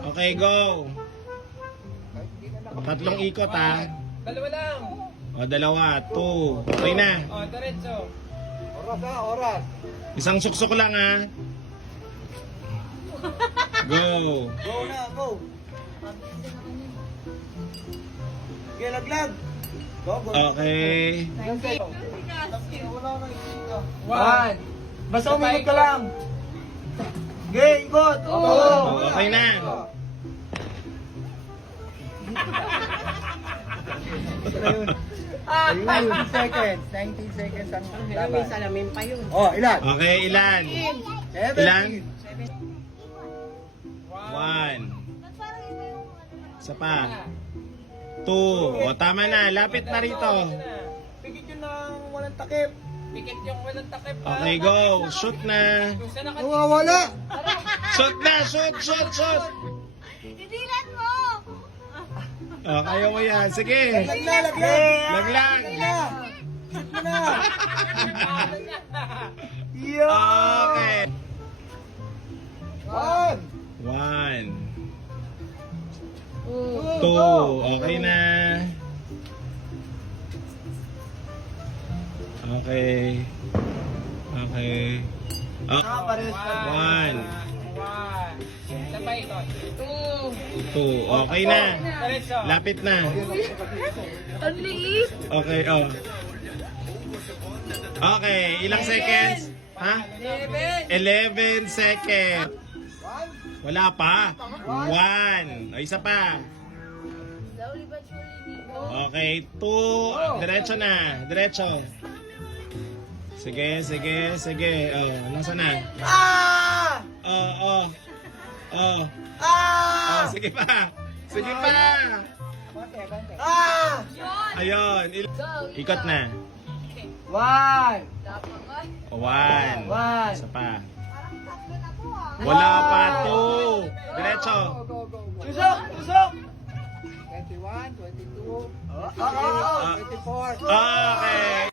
Okay, go. Tatlong ikot ha. Dalawa lang. O, dalawa. 2. Okay na. O, diretso. Oras ha, oras. Isang suksok lang ha. Go. Go na, go. Okay, laglag. Go, go. Okay. Wala na ikot. One. Basta umingot ka lang. Okay, ikot. Oh, okay na. Ayun, 19 seconds. 19 seconds ang laban. May salamin pa yun. Oh, ilan? Okay, ilan? 17. Ilan? 1. Isa pa. 2. O, tama na. Lapit na rito. Pigit yun ng walang takip. Pikit yung walang takip. Okay, go. Shoot na. Kung saan Nawawala. Shoot na. Shoot, shoot, shoot. Didilan mo! O, kaya mo yan. Sige. Laglag. Laglag. Shoot mo na. Yo! Okay. 1. 1. 2. Okay na. Okay. Okay. Pares pa. 1. Sabay ito. 2. Okay na. Diretso. Lapit na. Ang liit! Okay, oh. Okay, ilang seconds? Ha? 11 seconds. Wala pa. 1. O, isa pa. Slowly but surely, Nico. Okay, 2. Diretso na. Diretso. Sige, sige, sige. Oh, nasa na? Ah! Oh. Oh, Ah! sige pa. Sige pa. Ah! Ayun. Ikot na. 1. 1. One. Isa pa. Wala pa. 2. Diretso. Tusok! Tusok! 21, 22, 23, 24. Okay.